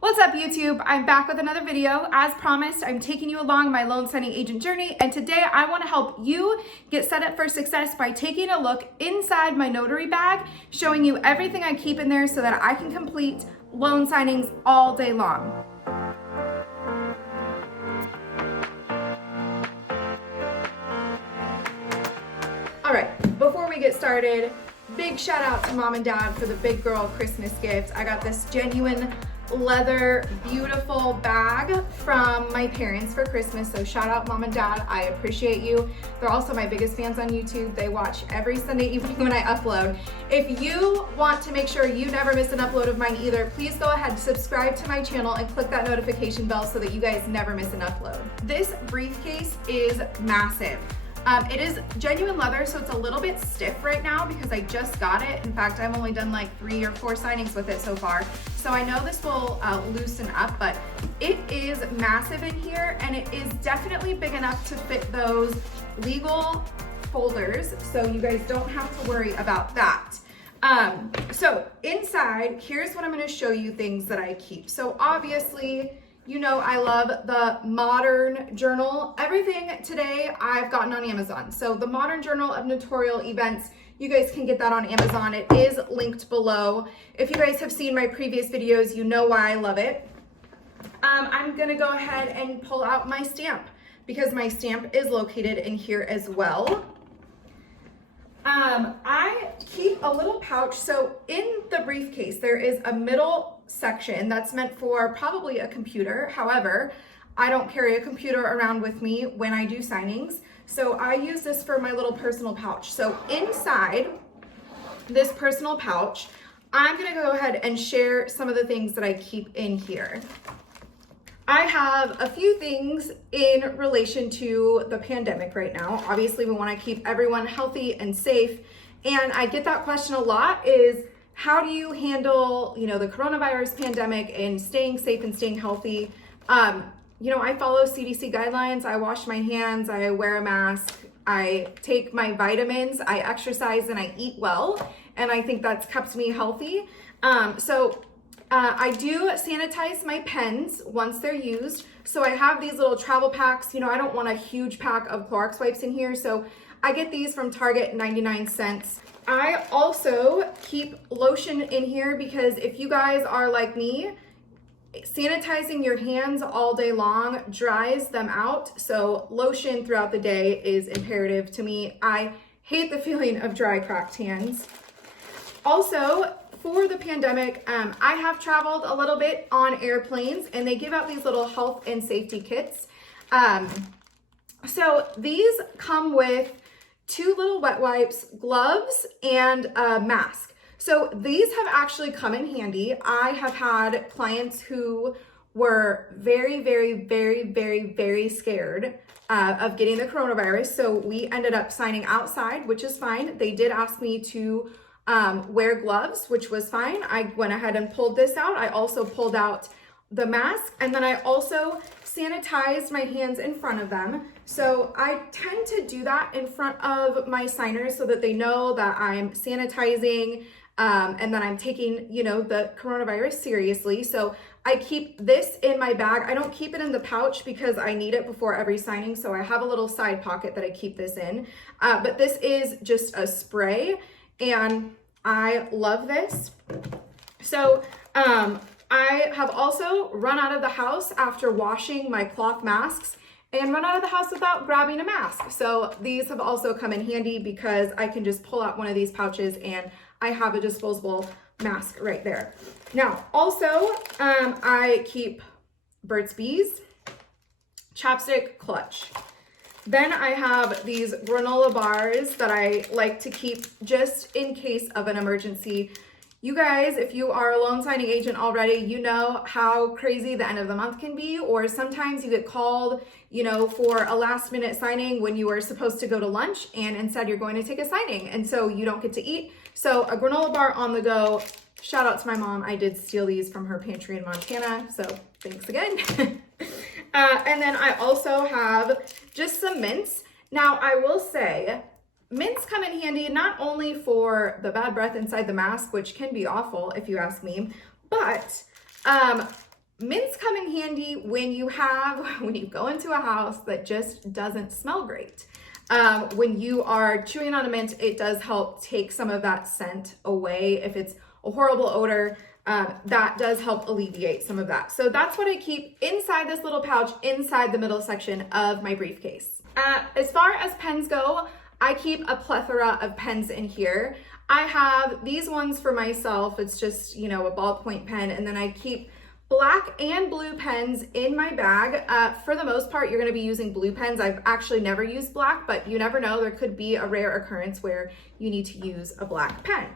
What's up YouTube? I'm back with another video. As promised, I'm taking you along my loan signing agent journey, and today I want to help you get set up for success by taking a look inside my notary bag, showing you everything I keep in there so that I can complete loan signings all day long. All right, before we get started, big shout out to mom and dad for the big girl Christmas gift. I got this genuine leather beautiful bag from my parents for Christmas, so shout out mom and dad, I appreciate you. They're also my biggest fans on YouTube. They watch every Sunday evening when I upload. If you want to make sure you never miss an upload of mine either, please go ahead and subscribe to my channel and click that notification bell so that you guys never miss an upload. This briefcase is massive. It is genuine leather, so it's a little bit stiff right now because I just got it. In fact, I've only done like 3 or 4 signings with it so far. So I know this will loosen up, but it is massive in here, and it is definitely big enough to fit those legal folders, so you guys don't have to worry about that. So inside, here's what I'm gonna show you things that I keep. So obviously, you know I love the Modern Journal. Everything today I've gotten on Amazon. So the Modern Journal of Notarial Events, you guys can get that on Amazon. It is linked below. If you guys have seen my previous videos, you know why I love it. I'm gonna go ahead and pull out my stamp because my stamp is located in here as well. I keep a little pouch. So in the briefcase, there is a middle section that's meant for probably a computer. However, I don't carry a computer around with me when I do signings. So I use this for my little personal pouch. So inside this personal pouch, I'm gonna go ahead and share some of the things that I keep in here. I have a few things in relation to the pandemic right now. Obviously, we want to keep everyone healthy and safe. And I get that question a lot is, how do you handle, the coronavirus pandemic and staying safe and staying healthy? I follow CDC guidelines. I wash my hands, I wear a mask, I take my vitamins, I exercise, and I eat well. And I think that's kept me healthy. I do sanitize my pens once they're used. So I have these little travel packs. I don't want a huge pack of Clorox wipes in here. So I get these from Target, 99 cents. I also keep lotion in here because if you guys are like me, sanitizing your hands all day long dries them out. So lotion throughout the day is imperative to me. I hate the feeling of dry, cracked hands. Also, for the pandemic, I have traveled a little bit on airplanes, and they give out these little health and safety kits. So these come with 2 little wet wipes, gloves, and a mask. So these have actually come in handy. I have had clients who were very, very, very, very, very scared of getting the coronavirus. So we ended up signing outside, which is fine. They did ask me to wear gloves, which was fine. I went ahead and pulled this out. I also pulled out the mask, and then I also sanitized my hands in front of them. So I tend to do that in front of my signers so that they know that I'm sanitizing and that I'm taking, the coronavirus seriously. So I keep this in my bag. I don't keep it in the pouch because I need it before every signing. So I have a little side pocket that I keep this in. But this is just a spray, and I love this. So I have also run out of the house after washing my cloth masks and run out of the house without grabbing a mask. So these have also come in handy because I can just pull out one of these pouches and I have a disposable mask right there. Now, also, I keep Burt's Bees, chapstick, clutch. Then I have these granola bars that I like to keep just in case of an emergency. You guys, if you are a loan signing agent already, you know how crazy the end of the month can be, or sometimes you get called, for a last minute signing when you are supposed to go to lunch and instead you're going to take a signing, and so you don't get to eat. So a granola bar on the go. Shout out to my mom. I did steal these from her pantry in Montana, so thanks again. And then I also have just some mints. Now, I will say, mints come in handy not only for the bad breath inside the mask, which can be awful if you ask me, but mints come in handy when you go into a house that just doesn't smell great. When you are chewing on a mint, it does help take some of that scent away. If it's a horrible odor, that does help alleviate some of that. So that's what I keep inside this little pouch, inside the middle section of my briefcase. As far as pens go, I keep a plethora of pens in here. I have these ones for myself. It's just, a ballpoint pen. And then I keep black and blue pens in my bag. For the most part, you're gonna be using blue pens. I've actually never used black, but you never know. There could be a rare occurrence where you need to use a black pen.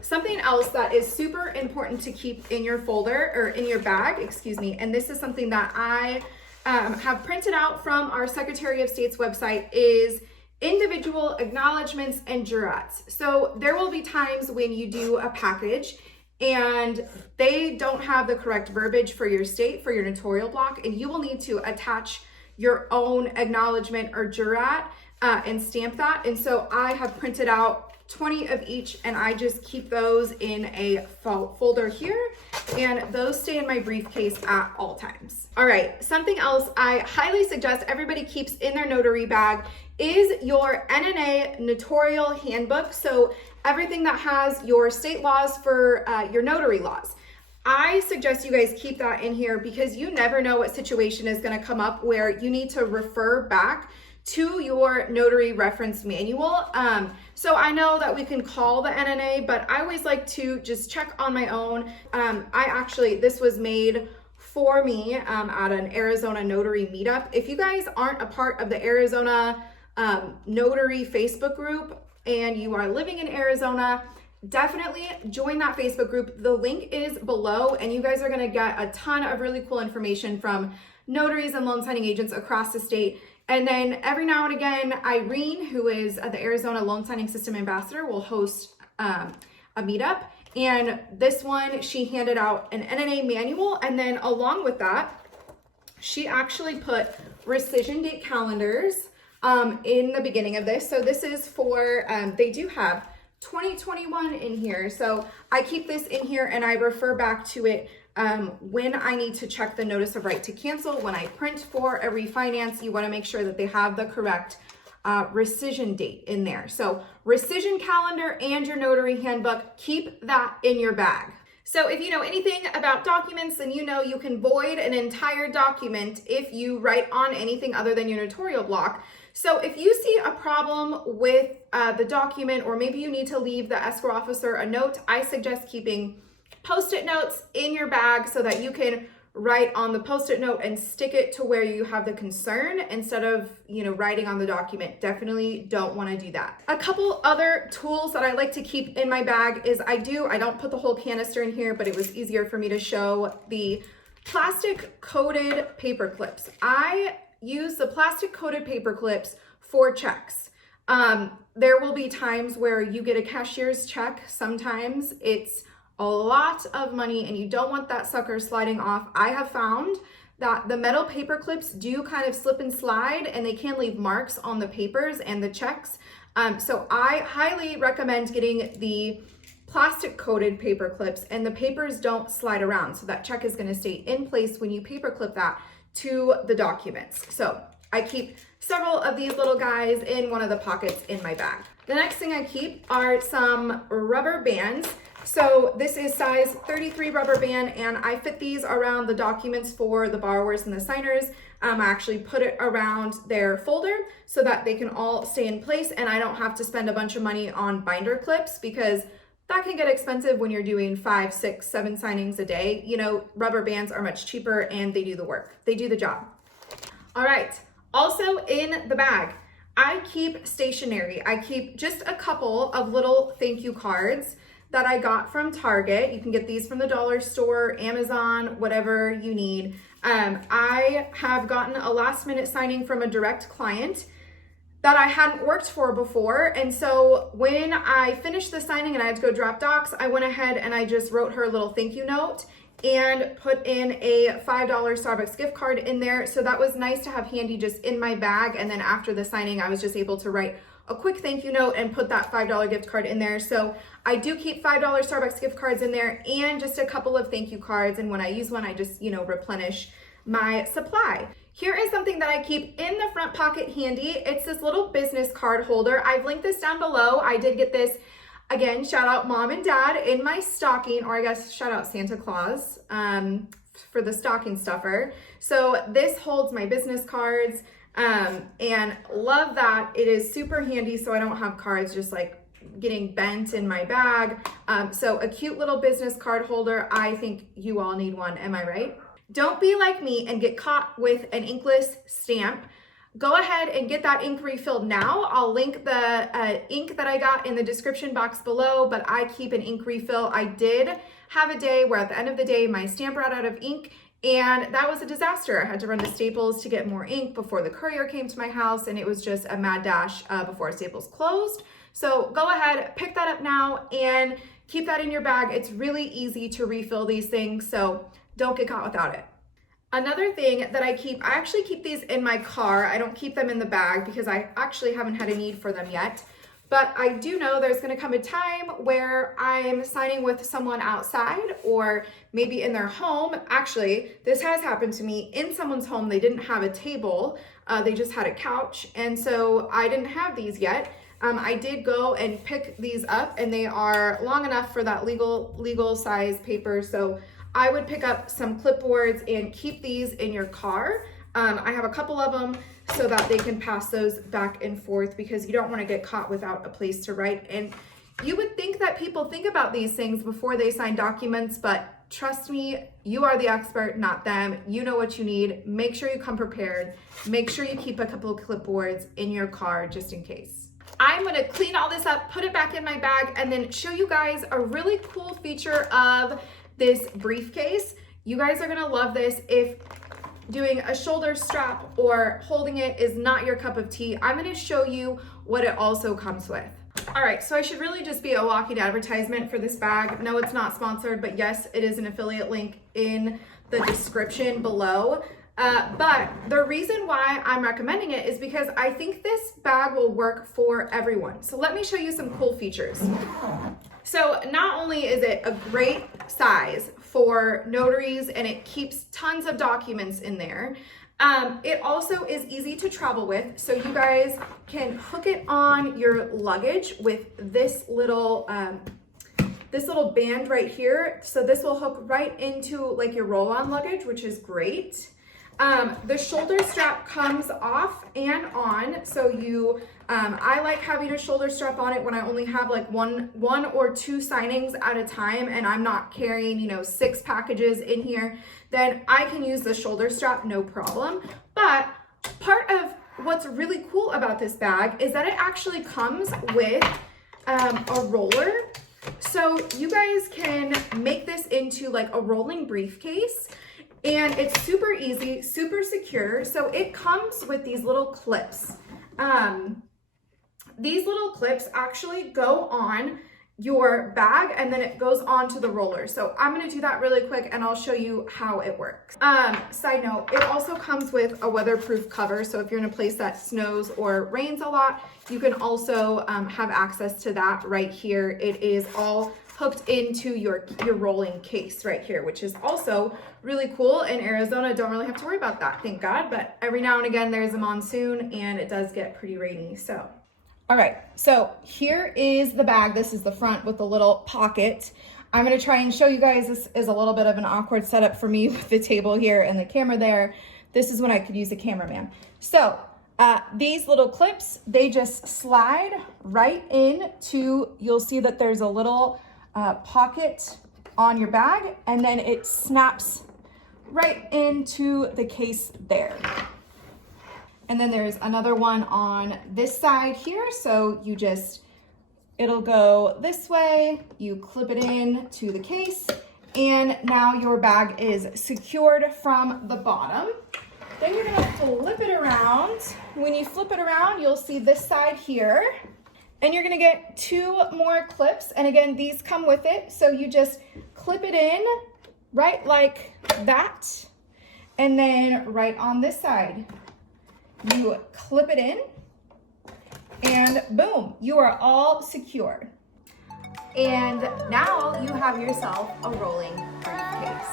Something else that is super important to keep in your folder, or in your bag, and this is something that I have printed out from our Secretary of State's website, is individual acknowledgements and jurats. So there will be times when you do a package and they don't have the correct verbiage for your state, for your notarial block, and you will need to attach your own acknowledgement or jurat and stamp that. And so I have printed out 20 of each, and I just keep those in a folder here, and those stay in my briefcase at all times. All right, something else I highly suggest everybody keeps in their notary bag is your NNA notarial handbook. So everything that has your state laws for your notary laws. I suggest you guys keep that in here because you never know what situation is going to come up where you need to refer back to your notary reference manual. So I know that we can call the NNA, but I always like to just check on my own. This was made for me at an Arizona notary meetup. If you guys aren't a part of the Arizona notary Facebook group and you are living in Arizona, definitely join that Facebook group. The link is below, and you guys are gonna get a ton of really cool information from notaries and loan signing agents across the state. And then every now and again, Irene, who is the Arizona Loan Signing System Ambassador, will host a meetup. And this one, she handed out an NNA manual. And then along with that, she actually put rescission date calendars in the beginning of this. So this is for, they do have 2021 in here. So I keep this in here and I refer back to it when I need to check the notice of right to cancel. When I print for a refinance, you want to make sure that they have the correct rescission date in there. So rescission calendar and your notary handbook, keep that in your bag. So if you know anything about documents, then you know you can void an entire document if you write on anything other than your notarial block. So if you see a problem with the document, or maybe you need to leave the escrow officer a note, I suggest keeping Post-it notes in your bag so that you can write on the Post-it note and stick it to where you have the concern instead of, writing on the document. Definitely don't want to do that. A couple other tools that I like to keep in my bag is I don't put the whole canister in here, but it was easier for me to show the plastic coated paper clips. I use the plastic coated paper clips for checks. There will be times where you get a cashier's check. Sometimes it's a lot of money and you don't want that sucker sliding off. I have found that the metal paper clips do kind of slip and slide, and they can leave marks on the papers and the checks. So I highly recommend getting the plastic coated paper clips, and the papers don't slide around. So that check is going to stay in place when you paper clip that to the documents. So I keep several of these little guys in one of the pockets in my bag. The next thing I keep are some rubber bands. So this is size 33 rubber band, and I fit these around the documents for the borrowers and the signers. I actually put it around their folder so that they can all stay in place, and I don't have to spend a bunch of money on binder clips because that can get expensive when you're doing 5, 6, 7 signings a day. Rubber bands are much cheaper and they do the work. They do the job. All right. Also in the bag, I keep stationery. I keep just a couple of little thank you cards that I got from Target. You can get these from the dollar store, Amazon, whatever you need. I have gotten a last minute signing from a direct client that I hadn't worked for before. And so when I finished the signing and I had to go drop docs, I went ahead and I just wrote her a little thank you note and put in a $5 Starbucks gift card in there. So that was nice to have handy just in my bag. And then after the signing, I was just able to write a quick thank you note and put that $5 gift card in there. So I do keep $5 Starbucks gift cards in there and just a couple of thank you cards. And when I use one, I just, you know, replenish my supply. Here is something that I keep in the front pocket handy. It's this little business card holder. I've linked this down below. I did get this, again, shout out mom and dad, in my stocking, or I guess shout out Santa Claus for the stocking stuffer. So this holds my business cards and love that. It is super handy so I don't have cards just like getting bent in my bag. So a cute little business card holder. I think you all need one, am I right? Don't be like me and get caught with an inkless stamp. Go ahead and get that ink refilled now. I'll link the ink that I got in the description box below, but I keep an ink refill. I did have a day where at the end of the day, my stamp ran out of ink, and that was a disaster. I had to run to Staples to get more ink before the courier came to my house, and it was just a mad dash before Staples closed. So go ahead, pick that up now and keep that in your bag. It's really easy to refill these things, so don't get caught without it. Another thing that I actually keep these in my car. I don't keep them in the bag because I actually haven't had a need for them yet. But I do know there's gonna come a time where I'm signing with someone outside or maybe in their home. Actually, this has happened to me in someone's home. They didn't have a table, they just had a couch. And so I didn't have these yet. I did go and pick these up and they are long enough for that legal size paper. So I would pick up some clipboards and keep these in your car. I have a couple of them so that they can pass those back and forth because you don't want to get caught without a place to write. And you would think that people think about these things before they sign documents, but trust me, you are the expert, not them. You know what you need. Make sure you come prepared. Make sure you keep a couple of clipboards in your car just in case. I'm gonna clean all this up, put it back in my bag, and then show you guys a really cool feature of this briefcase. You guys are gonna love this. If doing a shoulder strap or holding it is not your cup of tea, I'm gonna show you what it also comes with. All right, so I should really just be a walking advertisement for this bag. No, it's not sponsored, but yes, it is an affiliate link in the description below. But the reason why I'm recommending it is because I think this bag will work for everyone. So let me show you some cool features. So not only is it a great size for notaries and it keeps tons of documents in there, it also is easy to travel with. So you guys can hook it on your luggage with this little band right here. So this will hook right into like your roll-on luggage, which is great. The shoulder strap comes off and on, so I like having a shoulder strap on it when I only have like one or two signings at a time and I'm not carrying, you know, 6 packages in here, then I can use the shoulder strap, no problem. But part of what's really cool about this bag is that it actually comes with a roller. So you guys can make this into like a rolling briefcase. And it's super easy, super secure. So it comes with these little clips. These little clips actually go on your bag and then it goes onto the roller. So I'm gonna do that really quick and I'll show you how it works. Side note, it also comes with a weatherproof cover. So if you're in a place that snows or rains a lot, you can also have access to that right here. It is all hooked into your rolling case right here, which is also really cool. In Arizona, don't really have to worry about that, thank God. But every now and again, there's a monsoon and it does get pretty rainy, so. All right, so here is the bag. This is the front with the little pocket. I'm gonna try and show you guys. This is a little bit of an awkward setup for me with the table here and the camera there. This is when I could use a cameraman. So these little clips, they just slide right into, you'll see that there's a little pocket on your bag and then it snaps right into the case there. And then there's another one on this side here. So you just, it'll go this way, you clip it in to the case, and now your bag is secured from the bottom. Then you're gonna flip it around. When you flip it around, you'll see this side here, and you're gonna get 2 more clips. And again, these come with it. So you just clip it in right like that. And then right on this side, you clip it in And boom, you are all secured. And now you have yourself a rolling briefcase.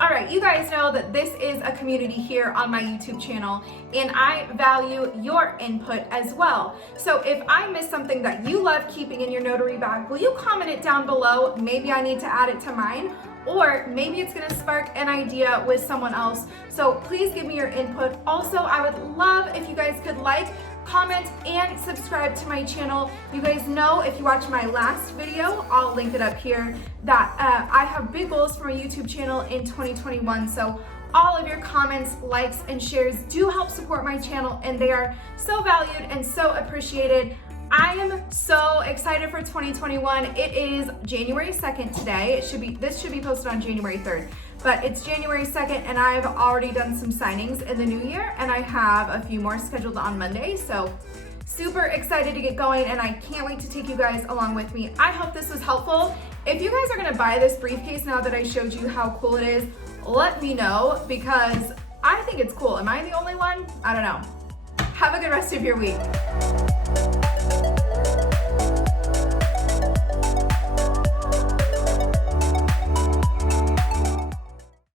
All right, you guys know that this is a community here on my YouTube channel, and I value your input as well. So if I miss something that you love keeping in your notary bag, will you comment it down below? Maybe I need to add it to mine, or maybe it's gonna spark an idea with someone else. So please give me your input. Also, I would love if you guys could like, comment, and subscribe to my channel. You guys know, if you watch my last video, I'll link it up here, that I have big goals for my YouTube channel in 2021. So all of your comments, likes, and shares do help support my channel, and they are so valued and so appreciated. I am so excited for 2021. It is January 2nd today. This should be posted on January 3rd. But it's January 2nd, and I've already done some signings in the new year, and I have a few more scheduled on Monday. So super excited to get going, and I can't wait to take you guys along with me. I hope this was helpful. If you guys are gonna buy this briefcase now that I showed you how cool it is, let me know, because I think it's cool. Am I the only one? I don't know. Have a good rest of your week.